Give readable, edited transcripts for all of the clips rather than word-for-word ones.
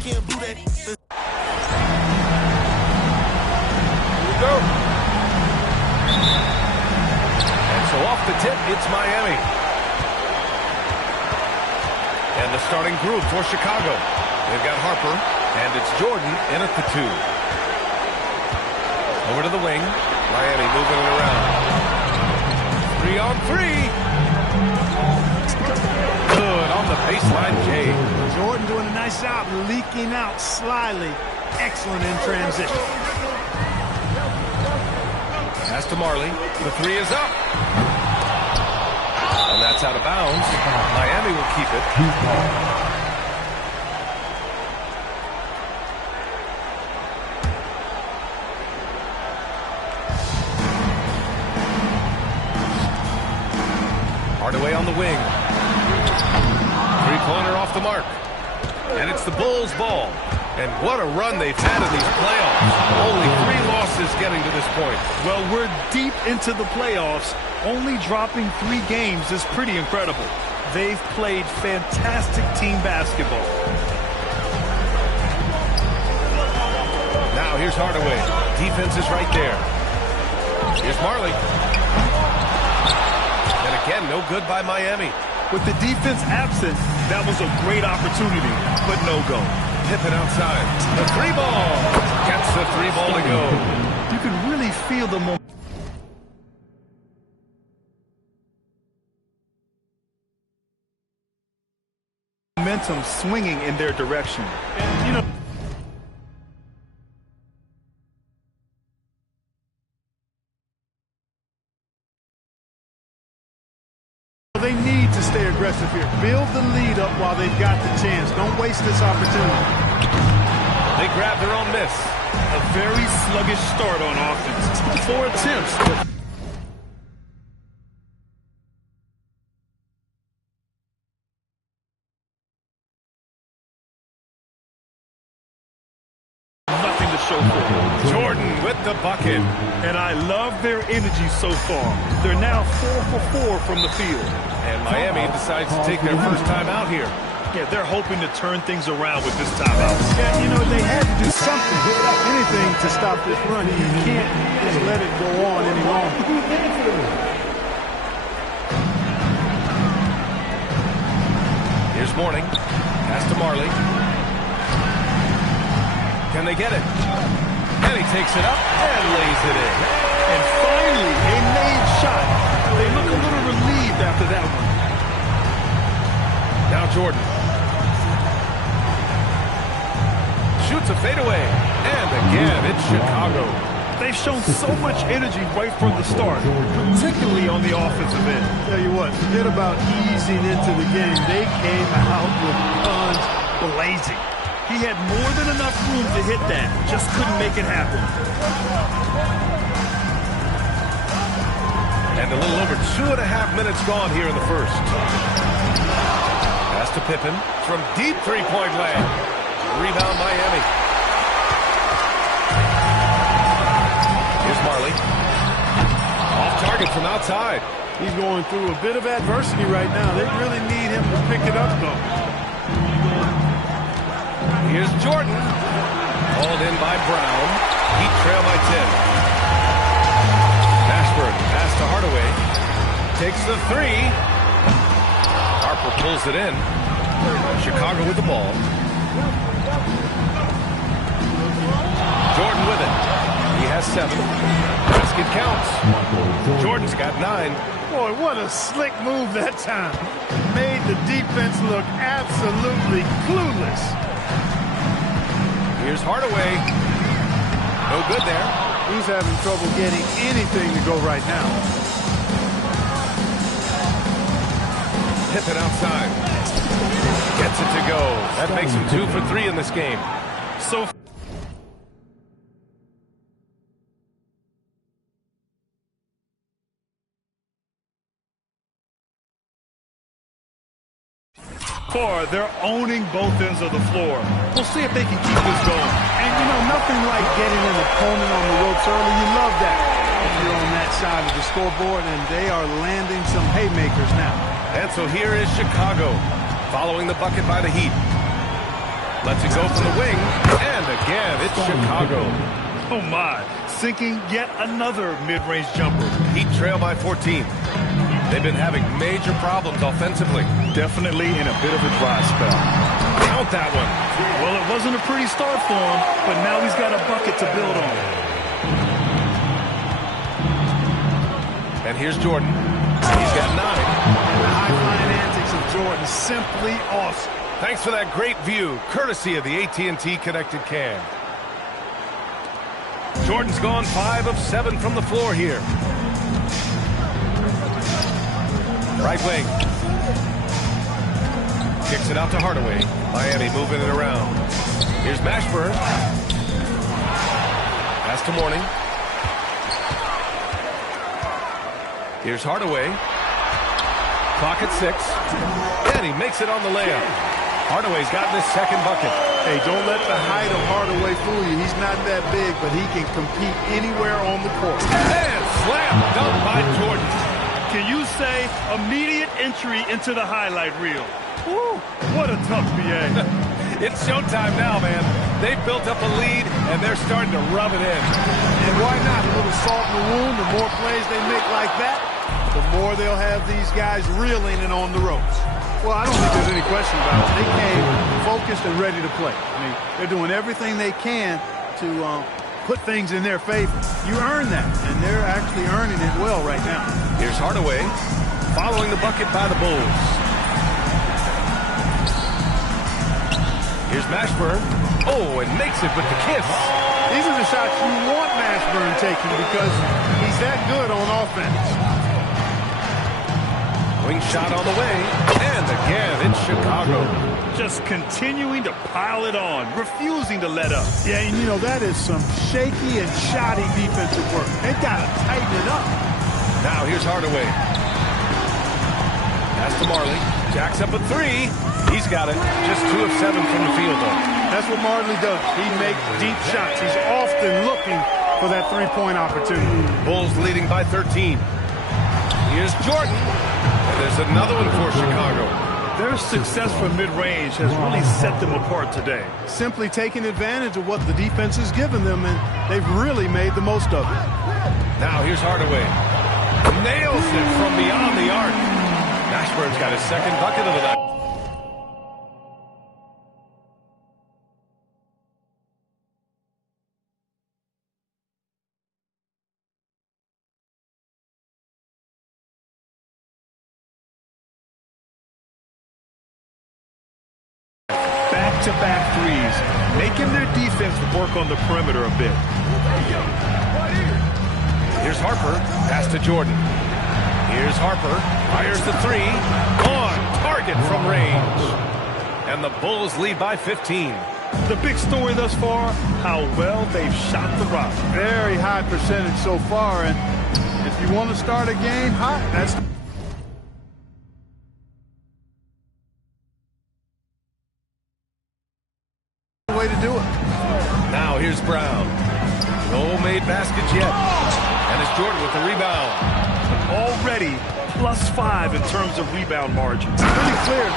can't do that. Here we go. And so off the tip, it's Miami. And the starting group for Chicago. They've got Harper, and it's Jordan in at the 2. Over to the wing. Miami moving it around. 3-on-3. Good on the baseline, Jay. Jordan doing a nice job leaking out slyly. Excellent in transition. Pass to Marley. The 3 is up. And that's out of bounds. Miami will keep it. Hardaway on the wing. Three-pointer off the mark. And it's the Bulls' ball. And what a run they've had in these playoffs. Only 3 losses getting to this point. Well, we're deep into the playoffs. Only dropping 3 games is pretty incredible. They've played fantastic team basketball. Now here's Hardaway. Defense is right there. Here's Marley. And again, no good by Miami. With the defense absent, that was a great opportunity, but no go. Pippen outside. The 3-ball. Gets the 3-ball to go. You can really feel the momentum swinging in their direction. And, you know, they need to stay aggressive here. Build the lead up while they've got the chance. Don't waste this opportunity. They grab their own miss. A very sluggish start on offense. 4 attempts. Nothing to show for it. Jordan with the bucket. And I love their energy so far. They're now 4 for 4 from the field. And Miami decides to take their first time out here. Yeah, they're hoping to turn things around with this timeout. Yeah, you know, they had to do something, anything to stop this run. You can't just let it go on any longer. Here's Mourning. Pass to Marley. Can they get it? And he takes it up and lays it in. And finally, a made shot. They look a little relieved after that one. Now Jordan. Shoots a fadeaway. And again, it's Chicago. They've shown so much energy right from the start, particularly on the offensive end. Tell you what, forget about easing into the game. They came out with guns blazing. He had more than enough room to hit that. Just couldn't make it happen. And a little over 2.5 minutes gone here in the first. Pass to Pippen from deep three-point land. Rebound Miami. Here's Marley. Off target from outside. He's going through a bit of adversity right now. They really need him to pick it up, though. Here's Jordan. Hauled in by Brown. Heat trail by 10. Ashburn pass to Hardaway. Takes the 3. Harper pulls it in. Chicago with the ball. Jordan with it. He has 7. Basket counts. Jordan's got 9. Boy, what a slick move that time. Made the defense look absolutely clueless. Here's Hardaway. No good there. He's having trouble getting anything to go right now. Pippen outside. Gets it to go. That makes him 2 for 3 in this game. So far, they're owning both ends of the floor. We'll see if they can keep this going. And, you know, nothing like getting an opponent on the ropes early. You love that if you're on that side of the scoreboard, and they are landing some haymakers now. And so here is Chicago, following the bucket by the Heat. Lets it go from the wing. And again, it's Chicago. Oh, my. Sinking yet another mid-range jumper. Heat trail by 14. They've been having major problems offensively. Definitely in a bit of a dry spell. Count that one. Well, it wasn't a pretty start for him, but now he's got a bucket to build on. And here's Jordan. He's got 9. And the high-flying antics of Jordan simply awesome. Thanks for that great view, courtesy of the AT&T connected cam. Jordan's gone 5 of 7 from the floor here. Right wing. Kicks it out to Hardaway. Miami moving it around. Here's Mashburn. Pass to Mourning. Here's Hardaway. Clock at 6. And he makes it on the layup. Hardaway's got this second bucket. Hey, don't let the height of Hardaway fool you. He's not that big, but he can compete anywhere on the court. And slam dunk by Jordan. Can you say immediate entry into the highlight reel? Woo, what a tough BA. It's showtime now, man. They've built up a lead, and they're starting to rub it in. And why not? A little salt in the wound. The more plays they make like that, the more they'll have these guys reeling and on the ropes. Well, I don't think there's any question about it. They came focused and ready to play. I mean, they're doing everything they can to put things in their favor. You earn that, and they're actually earning it well right now. Here's Hardaway, following the bucket by the Bulls. Here's Mashburn. Oh, and makes it with the kiss. These are the shots you want Mashburn taking because he's that good on offense. Wing shot on the way, and again, it's Chicago. Just continuing to pile it on, refusing to let up. Yeah, and you know, that is some shaky and shoddy defensive work. They've got to tighten it up. Now here's Hardaway. Pass to Marley. Jacks up a 3. He's got it. Just 2 of 7 from the field, though. That's what Marley does. He makes deep shots. He's often looking for that three-point opportunity. Bulls leading by 13. Here's Jordan. And there's another one for Chicago. Their success from mid-range has really set them apart today. Simply taking advantage of what the defense has given them, and they've really made the most of it. Now here's Hardaway. Nails it from beyond the arc. Mashburn's got his second bucket of the night. Back-to-back threes, making their defense work on the perimeter a bit. Here's Harper, pass to Jordan. Here's Harper, fires the 3, on target from range. And the Bulls lead by 15. The big story thus far, how well they've shot the rock. Very high percentage so far, and if you want to start a game hot, that's the way to do it. Now here's Brown. No made baskets yet. And it's Jordan with the rebound. Already +5 in terms of rebound margins. Pretty clear.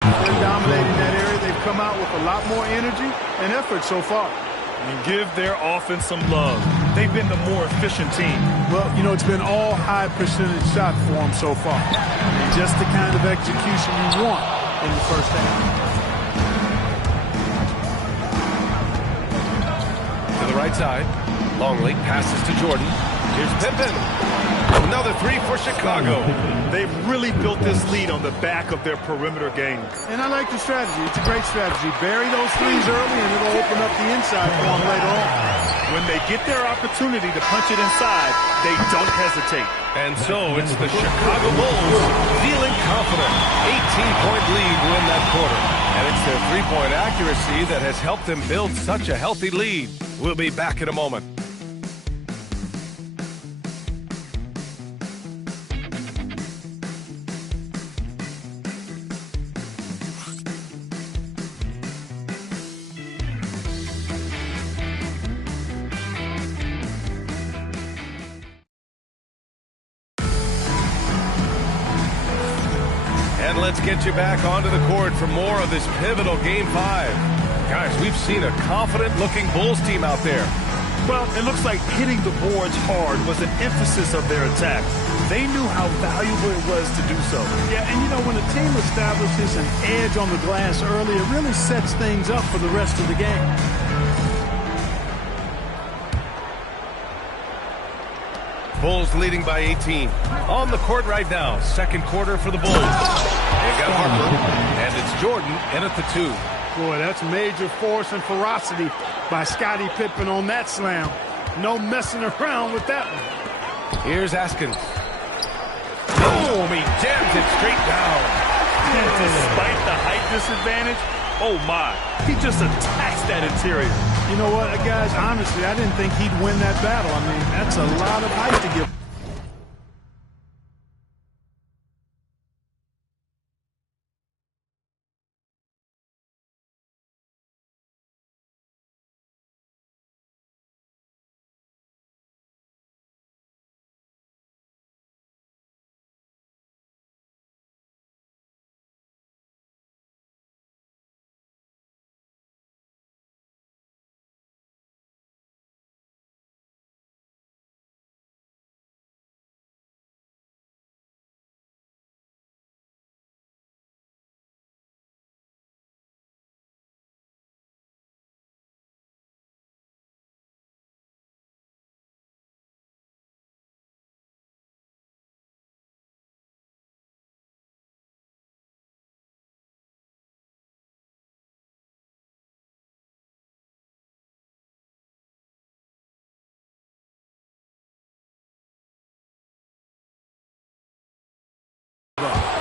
They're dominating that area. They've come out with a lot more energy and effort so far. And give their offense some love. They've been the more efficient team. Well, you know, it's been all high percentage shots for them so far. And just the kind of execution you want in the first half. To the right side. Longley passes to Jordan. Here's Pippen. Another three for Chicago. They've really built this lead on the back of their perimeter game. And I like the strategy. It's a great strategy. Bury those threes early, and it'll open up the inside for them later on. When they get their opportunity to punch it inside, they don't hesitate. And so it's the Chicago Bulls feeling confident. 18-point lead win that quarter. And it's their three-point accuracy that has helped them build such a healthy lead. We'll be back in a moment. And let's get you back onto the court for more of this pivotal Game 5. Guys, we've seen a confident-looking Bulls team out there. Well, it looks like hitting the boards hard was an emphasis of their attack. They knew how valuable it was to do so. Yeah, and you know, when a team establishes an edge on the glass early, it really sets things up for the rest of the game. Bulls leading by 18. On the court right now, second quarter for the Bulls. They got Harper, and it's Jordan in at the 2. Boy, that's major force and ferocity by Scottie Pippen on that slam. No messing around with that one. Here's Askins. Boom, he jams it straight down. Despite the height disadvantage, oh my, he just attacks that interior. You know what, guys, honestly, I didn't think he'd win that battle. I mean, that's a lot of height to give.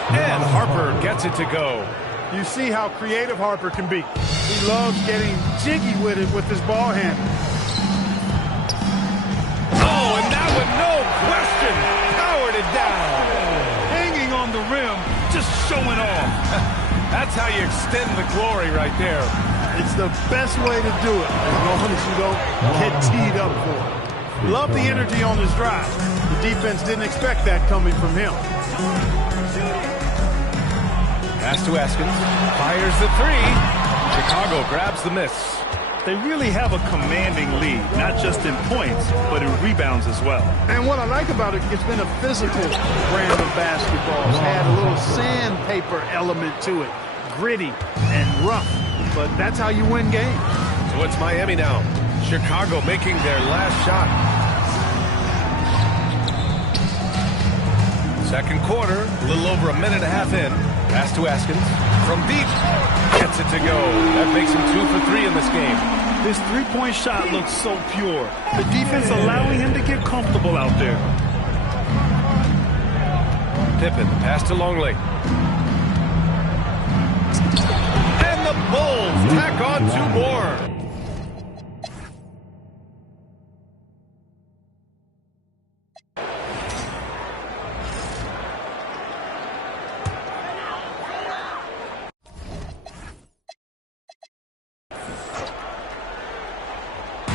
And Harper gets it to go. You see how creative Harper can be. He loves getting jiggy with it with his ball handle. Oh, and that one, no question, powered it down. Hanging on the rim, just showing off. That's how you extend the glory right there. It's the best way to do it, as long as you don't get teed up for it. Love the energy on his drive. The defense didn't expect that coming from him. Pass to Askins, fires the 3. Chicago grabs the miss. They really have a commanding lead, not just in points, but in rebounds as well. And what I like about it, it's been a physical brand of basketball. It's had a little sandpaper element to it, gritty and rough, but that's how you win games. So it's Miami now. Chicago making their last shot. Second quarter, a little over a minute and a half in. Pass to Askins. From deep. Gets it to go. That makes him 2 for 3 in this game. This three-point shot looks so pure. The defense allowing him to get comfortable out there. Pippen, pass to Longley. And the Bulls tack on 2 more.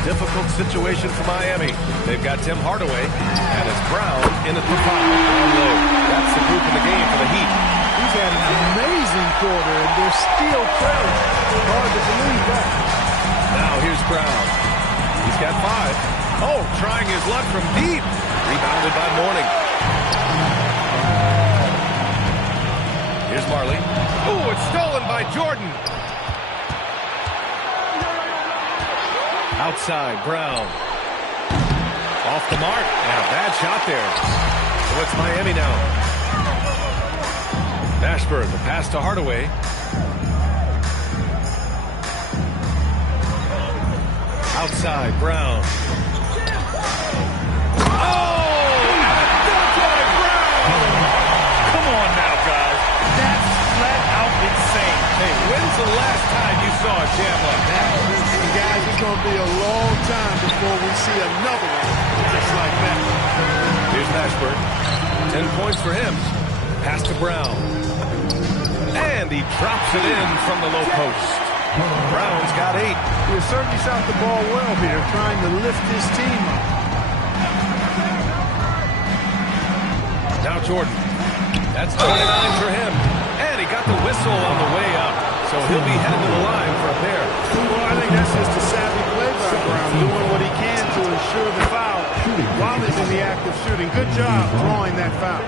Difficult situation for Miami. They've got Tim Hardaway, and it's Brown in at the 5. That's the group in the game for the Heat. He's had an amazing quarter, and they're still trailing. Hard to believe that. Now here's Brown. He's got 5. Oh, trying his luck from deep. Rebounded by Mourning. Here's Marley. Oh, it's stolen by Jordan. Outside, Brown. Off the mark, and a bad shot there. So it's Miami now. Mashburn, the pass to Hardaway. Outside, Brown. Oh! And a dunk by Brown! Come on now, guys. That's flat out insane. Hey, when's the last time you saw a jam like that? Guys, it's going to be a long time before we see another one just like that. Here's Mashburn. 10 points for him. Pass to Brown. And he drops it in from the low post. Brown's got 8. He certainly shot the ball well here, trying to lift his team up. Now Jordan. That's 29 for him. And he got the whistle on the way up. So he'll be headed to the line for a pair. Well, I think that's just a savvy play by Brown, doing what he can to ensure the foul while he's in the act of shooting. Good job drawing that foul.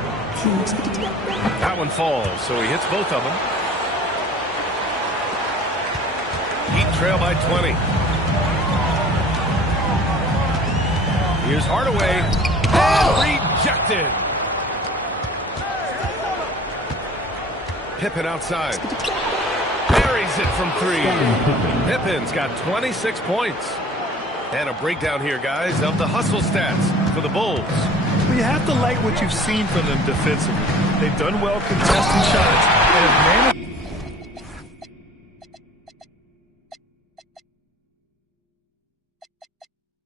That one falls, so he hits both of them. Heat trail by 20. Here's Hardaway. And rejected. Pippen outside. Buries it from 3. Pippen's got 26 points. And a breakdown here, guys, of the hustle stats for the Bulls. Well, you have to like what you've seen from them defensively. They've done well contesting shots and have managed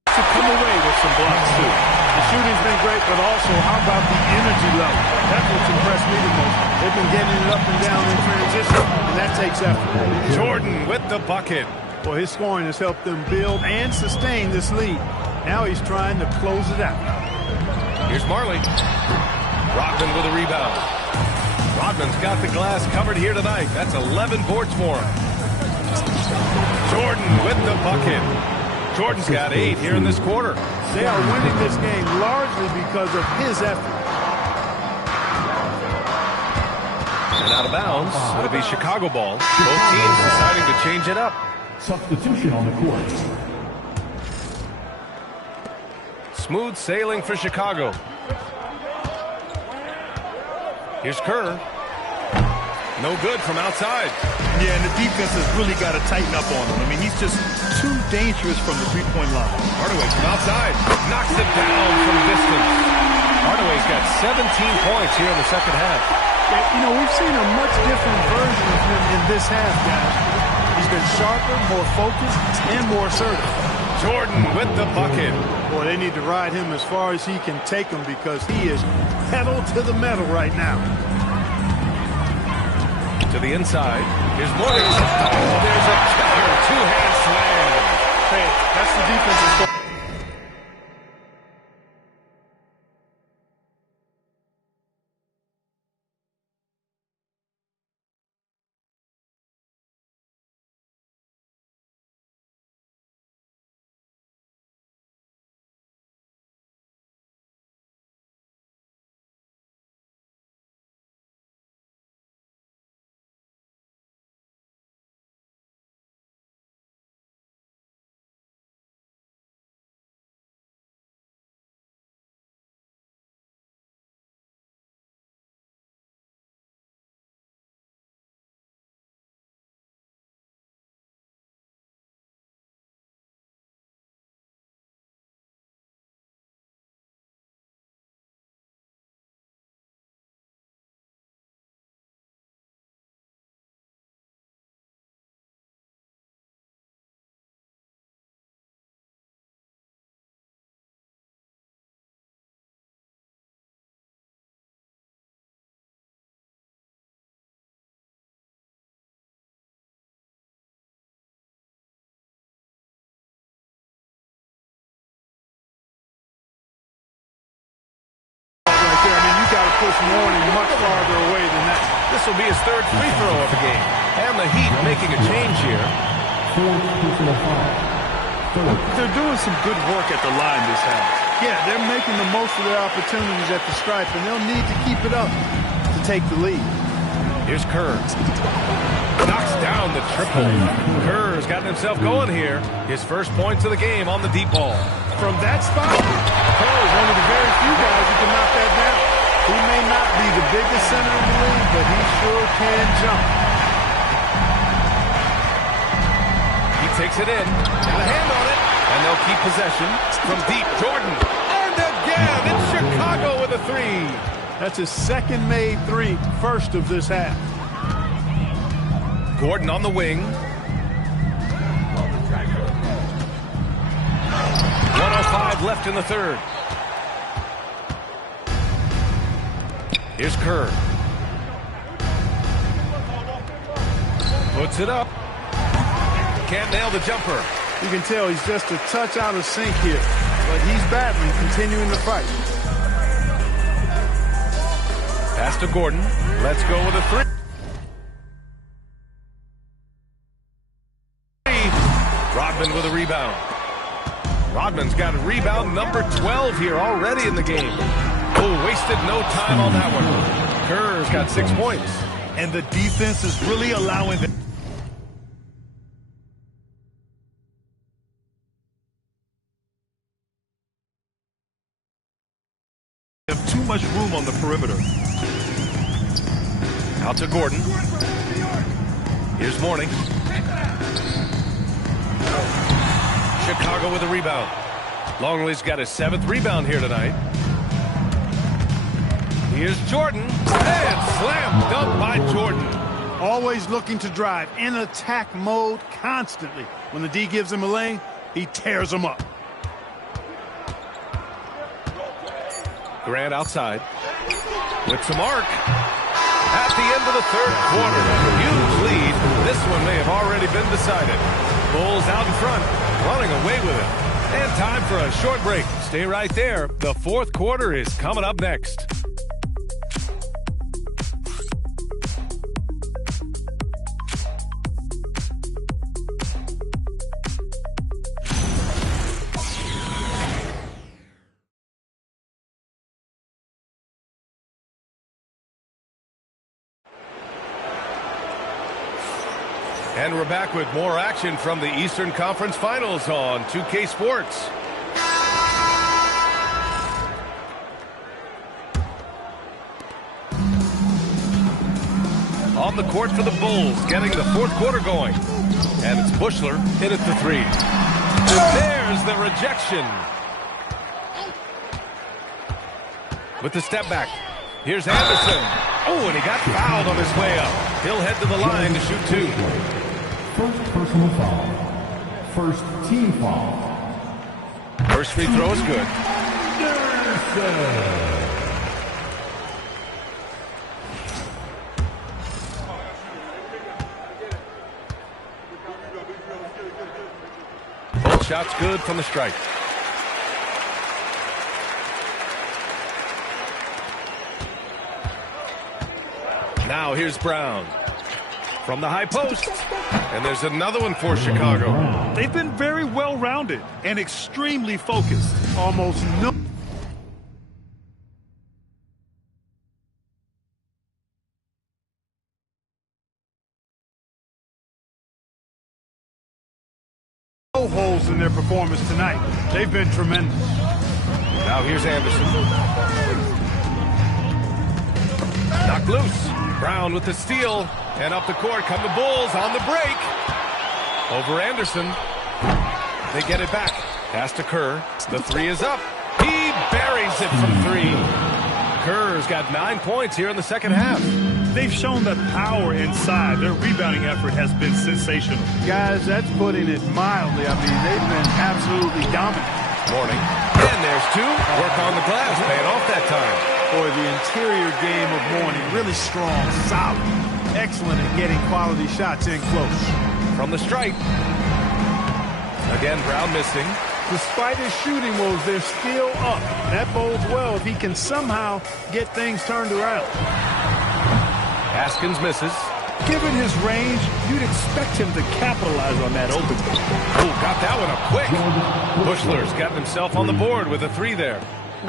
to come away with some blocks, too. The shooting's been great, but also how about the energy level? That's what's impressed me the most. They've been getting it up and down in transition, and that takes effort. Jordan with the bucket. Well, his scoring has helped them build and sustain this lead. Now he's trying to close it out. Here's Marley. Rodman with a rebound. Rodman's got the glass covered here tonight. That's 11 boards for him. Jordan with the bucket. Jordan's got 8 here in this quarter. They are winning this game largely because of his effort. And out of bounds, it'll be Chicago ball. Both teams deciding to change it up. Substitution on the court. Smooth sailing for Chicago. Here's Kerr. No good from outside. Yeah, and the defense has really got to tighten up on him. I mean, he's just too dangerous from the three-point line. Hardaway from outside. Knocks it down from distance. Hardaway's got 17 points here in the second half. You know, we've seen a much different version of him in this half, guys. He's been sharper, more focused, and more assertive. Jordan with the bucket. Boy, they need to ride him as far as he can take him because he is pedal to the metal right now. To the inside. Here's Morgan. Oh, there's a killer two-hand slam. Hey, that's the defensive. Push Warning much farther away than that. This will be his 3rd free throw of the game. And the Heat making a change here. They're doing some good work at the line this half. Yeah, they're making the most of their opportunities at the stripe, and they'll need to keep it up to take the lead. Here's Kerr. Knocks down the triple. Kerr's gotten himself going here. His first points of the game on the deep ball. From that spot, Kerr is one of the very few guys who can knock that down. biggest center in the league, but he sure can jump. He takes it in. Got a hand on it. And they'll keep possession from deep. Jordan. And again, it's Chicago with a three. That's his second made three, first of this half. Gordon on the wing. 1:05 left in the third. Here's Kerr. Puts it up. Can't nail the jumper. You can tell he's just a touch out of sync here, but he's battling, continuing to fight. Pass to Gordon. Let's go with a three. Rodman with a rebound. Rodman's got a rebound number 12 here already in the game. Oh, wasted no time on that one. Kerr's got 6 points. And the defense is really allowing them too much room on the perimeter. Out to Gordon. Here's Mourning. Chicago with a rebound. Longley's got his 7th rebound here tonight. Here's Jordan. And slam dunk by Jordan. Always looking to drive in attack mode constantly. When the D gives him a lane, he tears him up. Grant outside. With some arc. At the end of the third quarter. Huge lead. This one may have already been decided. Bulls out in front. Running away with it. And time for a short break. Stay right there. The fourth quarter is coming up next. And we're back with more action from the Eastern Conference Finals on 2K Sports. On the court for the Bulls, getting the fourth quarter going. And it's Bushler hit it for three. And there's the rejection. With the step back, here's Anderson. Oh, and he got fouled on his way up. He'll head to the line to shoot two. First personal foul. First team foul. First free throw is good. Both shots good from the strike. Now here's Brown. From the high post. And there's another one for Chicago. They've been very well-rounded and extremely focused. Almost no holes in their performance tonight. They've been tremendous. Now here's Anderson. Knocked loose. Brown with the steal. And up the court come the Bulls on the break. Over Anderson. They get it back. Pass to Kerr. The three is up. He buries it from three. Kerr's got 9 points here in the second half. They've shown the power inside. Their rebounding effort has been sensational. Guys, that's putting it mildly. I mean, they've been absolutely dominant. Mourning. And there's two. Work on the glass. Paying off that time. Boy, the interior game of Mourning, really strong, solid. Excellent at getting quality shots in close. From the stripe. Again, Brown missing. Despite his shooting woes, they're still up. That bodes well if he can somehow get things turned around. Haskins misses. Given his range, you'd expect him to capitalize on that open. Oh, got that one up quick. Bushler's got himself on the board with a three there.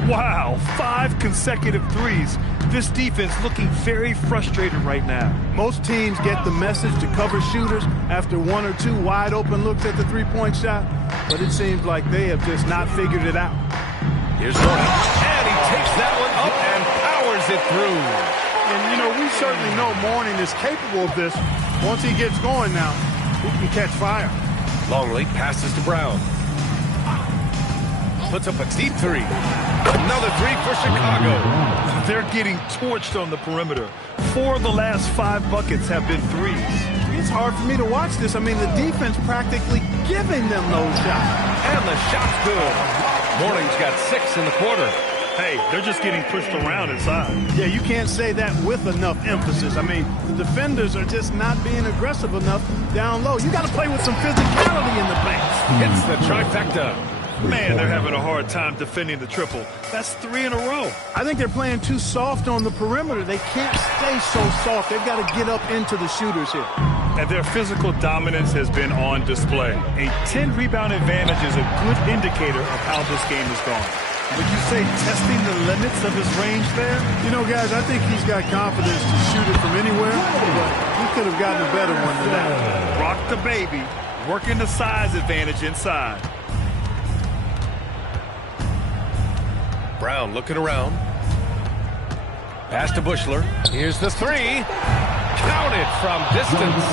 Wow, 5 consecutive threes. This defense looking very frustrated right now. Most teams get the message to cover shooters after 1 or 2 wide open looks at the three-point shot, but it seems like they have just not figured it out. Here's Mourning, and he takes that one up and powers it through. know, we certainly know Mourning is capable of this. Once he gets going now, he can catch fire. Longley passes to Brown. Puts up a deep three. Another three for Chicago. They're getting torched on the perimeter. 4 of the last 5 buckets have been threes. It's hard for me to watch this. I mean, the defense practically giving them those shots. And the shot's good. Mourning's got 6 in the quarter. Hey, they're just getting pushed around inside. Yeah, you can't say that with enough emphasis. I mean, the defenders are just not being aggressive enough down low. You got to play with some physicality in the paint. Hits the trifecta. Man, they're having a hard time defending the triple. That's 3 in a row. I think they're playing too soft on the perimeter. They can't stay so soft. They've got to get up into the shooters here. And their physical dominance has been on display. A 10-rebound advantage is a good indicator of how this game is going. Would you say testing the limits of his range there? You know, guys, I think he's got confidence to shoot it from anywhere, but he could have gotten a better one than that. Rock the baby, working the size advantage inside. Brown looking around. Pass to Bushler. Here's the three. Counted from distance.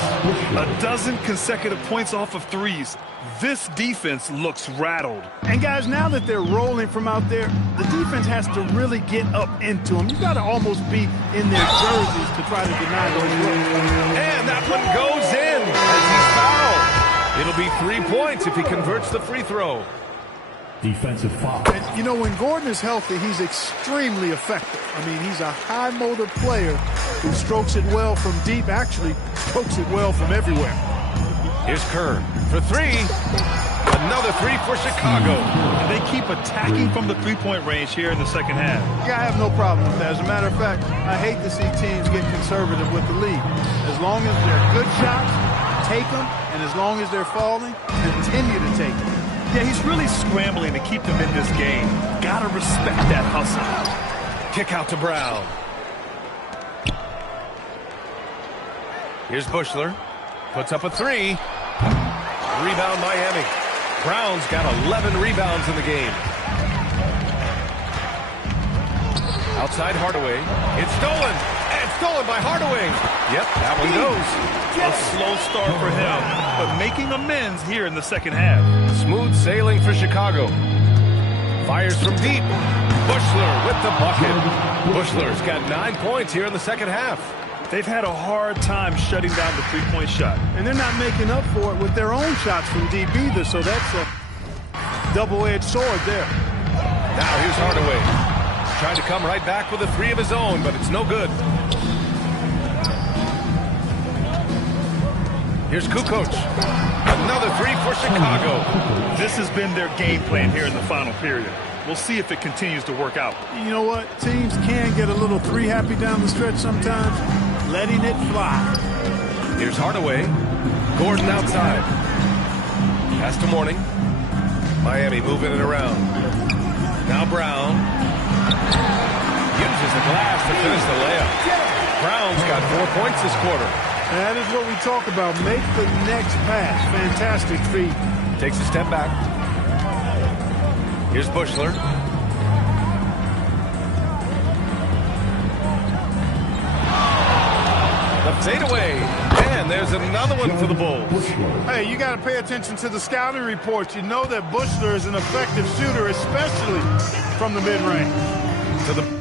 A dozen consecutive points off of threes. This defense looks rattled. And guys, now that they're rolling from out there, the defense has to really get up into them. You got to almost be in their jerseys to try to deny those looks. And that one goes in as he's fouled. It'll be 3 points if he converts the free throw. Defensive foul. And, you know, when Gordon is healthy, he's extremely effective. I mean, he's a high-motor player who strokes it well from deep, actually strokes it well from everywhere. Here's Kern for three. Another three for Chicago. And they keep attacking from the three-point range here in the second half. Yeah, I have no problem with that. As a matter of fact, I hate to see teams get conservative with the lead. As long as they're good shots, take them. And as long as they're falling, continue to take them. Yeah, he's really scrambling to keep them in this game. Gotta respect that hustle. Kick out to Brown. Here's Bushler. Puts up a three. Rebound Miami. Brown's got 11 rebounds in the game. Outside Hardaway. It's stolen. And stolen by Hardaway. Yep, that one goes. A slow start for him, but making amends here in the second half. Smooth sailing for Chicago. Fires from deep. Bushler with the bucket. Bushler's got 9 points here in the second half. They've had a hard time shutting down the three-point shot. And they're not making up for it with their own shots from deep either, so that's a double-edged sword there. Now here's Hardaway. Trying to come right back with a three of his own, but it's no good. Here's Kukoc. Another three for Chicago. This has been their game plan here in the final period. We'll see if it continues to work out. You know what? Teams can get a little three-happy down the stretch sometimes. Letting it fly. Here's Hardaway. Gordon outside. Pass to Mourning. Miami moving it around. Now Brown. Uses the glass to finish the layup. Brown's got 4 points this quarter. That is what we talk about. Make the next pass. Fantastic feed. Takes a step back. Here's Bushler. The fadeaway. And there's another one for the Bulls. Hey, you got to pay attention to the scouting reports. You know that Bushler is an effective shooter, especially from the mid-range. To the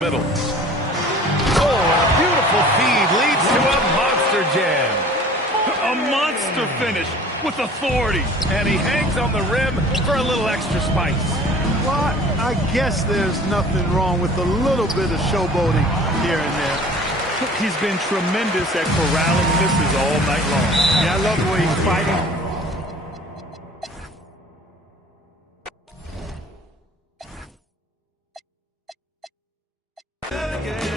middle. Oh, and a beautiful feed leads to a monster A monster finish with authority. And he hangs on the rim for a little extra spice. Well, I guess there's nothing wrong with a little bit of showboating here and there. He's been tremendous at corralling misses all night long. Yeah, I love the way he's fighting